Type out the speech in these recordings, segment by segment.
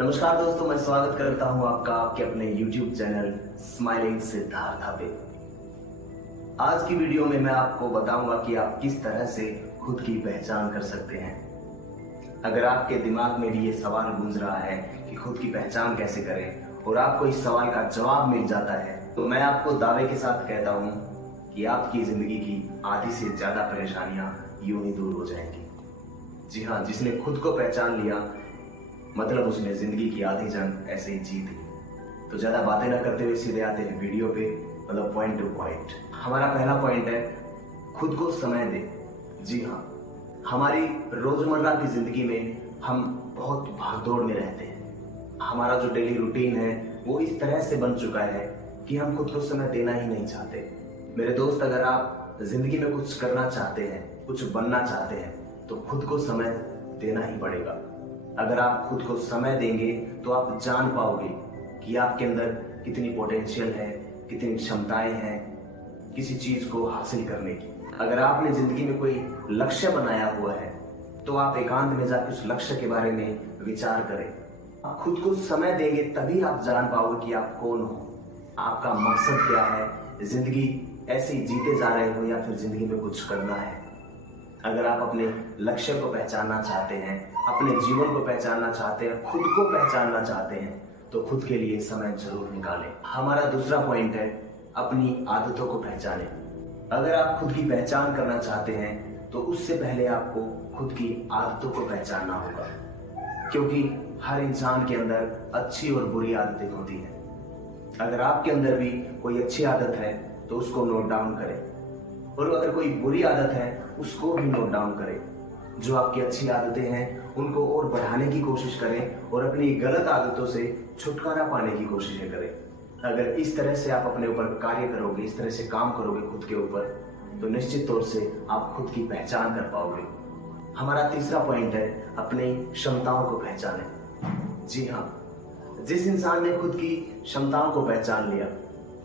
नमस्कार दोस्तों, मैं स्वागत करता हूं आपका आपके अपने YouTube चैनल स्माइलिंग सिद्धार्थ पे। आज की वीडियो में मैं आपको बताऊंगा कि आप किस तरह से खुद की पहचान कर सकते हैं। अगर आपके दिमाग में भी ये सवाल गूंज रहा है कि खुद की पहचान कैसे करें और आपको इस सवाल का जवाब मिल जाता है, तो मैं आपको दावे के साथ कहता हूं कि आपकी जिंदगी की आधी से ज्यादा परेशानियां यूं ही दूर हो जाएंगी। जी हाँ, जिसने खुद को पहचान लिया मतलब उसने जिंदगी की आधी जंग ऐसे ही जीत ली। तो ज्यादा बातें ना करते हुए सीधे आते हैं वीडियो पे, मतलब पॉइंट टू पॉइंट। हमारा पहला पॉइंट है खुद को समय दे। जी हाँ, हमारी रोजमर्रा की जिंदगी में हम बहुत भागदौड़ में रहते हैं। हमारा जो डेली रूटीन है वो इस तरह से बन चुका है कि हम खुद को समय देना ही नहीं चाहते। मेरे दोस्त, अगर आप जिंदगी में कुछ करना चाहते हैं, कुछ बनना चाहते हैं, तो खुद को समय देना ही पड़ेगा। अगर आप खुद को समय देंगे तो आप जान पाओगे कि आपके अंदर कितनी पोटेंशियल है, कितनी क्षमताएं हैं किसी चीज को हासिल करने की। अगर आपने जिंदगी में कोई लक्ष्य बनाया हुआ है तो आप एकांत में जाकर उस लक्ष्य के बारे में विचार करें। आप खुद को समय देंगे तभी आप जान पाओगे कि आप कौन हो, आपका मकसद क्या है। जिंदगी ऐसे ही जीते जा रहे हो या फिर जिंदगी में कुछ करना है। अगर आप अपने लक्ष्य को पहचानना चाहते हैं, अपने जीवन को पहचानना चाहते हैं, खुद को पहचानना चाहते हैं, तो खुद के लिए समय जरूर निकालें। हमारा दूसरा पॉइंट है अपनी आदतों को पहचानें। अगर आप खुद की पहचान करना चाहते हैं तो उससे पहले आपको खुद की आदतों को पहचानना होगा, क्योंकि हर इंसान के अंदर अच्छी और बुरी आदतें होती हैं। अगर आपके अंदर भी कोई अच्छी आदत है तो उसको नोट डाउन करें, और अगर कोई बुरी आदत है उसको भी नोट डाउन करें। जो आपकी अच्छी आदतें हैं उनको और बढ़ाने की कोशिश करें और अपनी गलत आदतों से छुटकारा पाने की कोशिश करें। अगर इस तरह से आप अपने ऊपर कार्य करोगे, इस तरह से काम करोगे खुद के ऊपर, तो निश्चित तौर से आप खुद की पहचान कर पाओगे। हमारा तीसरा पॉइंट है अपनी क्षमताओं को पहचानें। जी हाँ, जिस इंसान ने खुद की क्षमताओं को पहचान लिया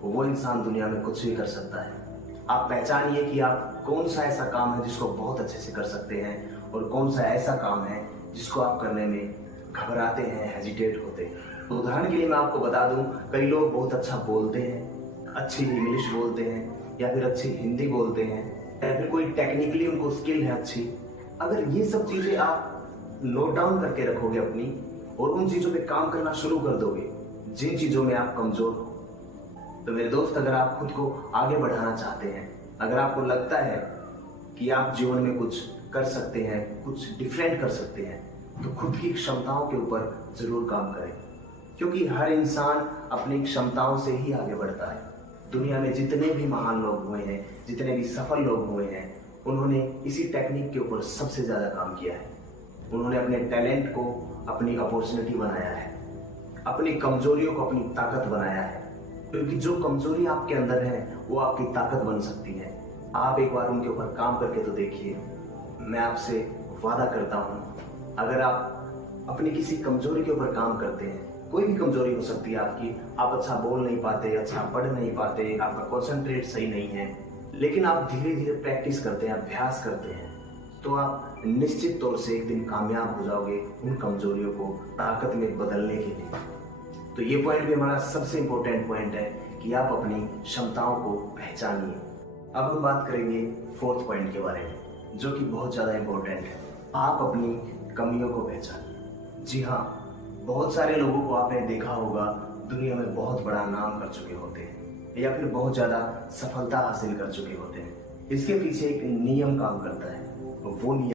वो इंसान दुनिया में कुछ भी कर सकता है। आप पहचानिए कि आप कौन सा ऐसा काम है जिसको बहुत अच्छे से कर सकते हैं और कौन सा ऐसा काम है जिसको आप करने में घबराते हैं, हेजिटेट होते हैं। तो उदाहरण के लिए मैं आपको बता दूं, कई लोग बहुत अच्छा बोलते हैं, अच्छी इंग्लिश बोलते हैं या फिर अच्छी हिंदी बोलते हैं या फिर कोई टेक्निकली उनको स्किल है अच्छी। अगर ये सब चीजें आप नोट डाउन करके रखोगे अपनी और उन चीजों पे काम करना शुरू कर दोगे जिन चीजों में आप कमजोर हो, तो मेरे दोस्त, अगर आप खुद को आगे बढ़ाना चाहते हैं, अगर आपको लगता है कि आप जीवन में कुछ कर सकते हैं, कुछ डिफरेंट कर सकते हैं, तो खुद की क्षमताओं के ऊपर जरूर काम करें, क्योंकि हर इंसान अपनी क्षमताओं से ही आगे बढ़ता है। दुनिया में जितने भी महान लोग हुए हैं, जितने भी सफल लोग हुए हैं, उन्होंने इसी टेक्निक के ऊपर सबसे ज्यादा काम किया है। उन्होंने अपने टैलेंट को अपनी अपॉर्चुनिटी बनाया है, अपनी कमजोरियों को अपनी ताकत बनाया है, क्योंकि जो कमजोरी आपके अंदर है वो आपकी ताकत बन सकती है। आप एक बार उनके ऊपर काम करके तो देखिए। मैं आपसे वादा करता हूं, अगर आप अपनी किसी कमजोरी के ऊपर काम करते हैं, कोई भी कमजोरी हो सकती है आपकी, आप अच्छा बोल नहीं पाते, अच्छा पढ़ नहीं पाते, आपका कंसंट्रेट सही नहीं है, लेकिन आप धीरे धीरे प्रैक्टिस करते हैं, अभ्यास करते हैं, तो आप निश्चित तौर से एक दिन कामयाब हो जाओगे उन कमजोरियों को ताकत में बदलने के लिए। तो ये पॉइंट भी हमारा सबसे इंपॉर्टेंट पॉइंट है कि आप अपनी क्षमताओं को पहचानिए। अब हम बात करेंगे फोर्थ पॉइंट के बारे में, जो कि बहुत ज्यादा इंपॉर्टेंट है। आप अपनी कमियों को पहचानिए। जी हाँ, बहुत सारे लोगों को आपने देखा होगा दुनिया में बहुत बड़ा नाम कर चुके होते हैं या फिर बहुत ज्यादा सफलता हासिल कर चुके होते हैं। इसके पीछे एक नियम काम करता है, वो नियम